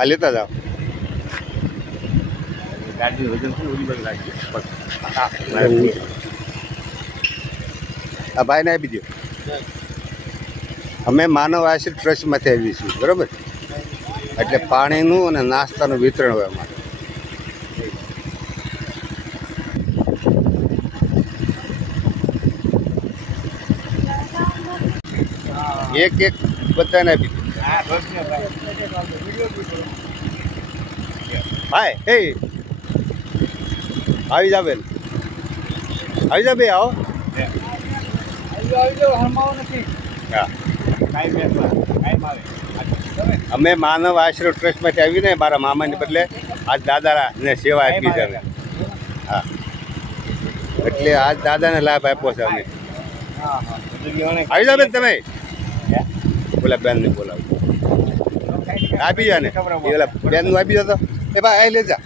આ લેતા જાઓ. ગાડી વજન શું ઓલી બાજુ રાખી આ ભાઈને આપી દો. અમે માનવ આશ્રિત ટ્રસ્ટમાંથી આવીએ છીએ, બરાબર? એટલે પાણીનું અને નાસ્તાનું વિતરણ હોય અમારે. એક બધાને આપી દો. ભાઈ હે આવી જા બેન, આવી જા બે, આવો. હા, અમે માનવ આશ્રય ટ્રસ્ટમાંથી આવીને મારા મામાને બદલે આજ દાદાને સેવા આપી છે અમે. હા, એટલે આજ દાદાને લાભ આપ્યો છે અમે. આવી જાઓ બેન તમે, બોલા બેનને બોલાવો, આપી જાઓ ને. પેલા બેનનું આપી દો તો. એ ભાઈ અહીં લે જા.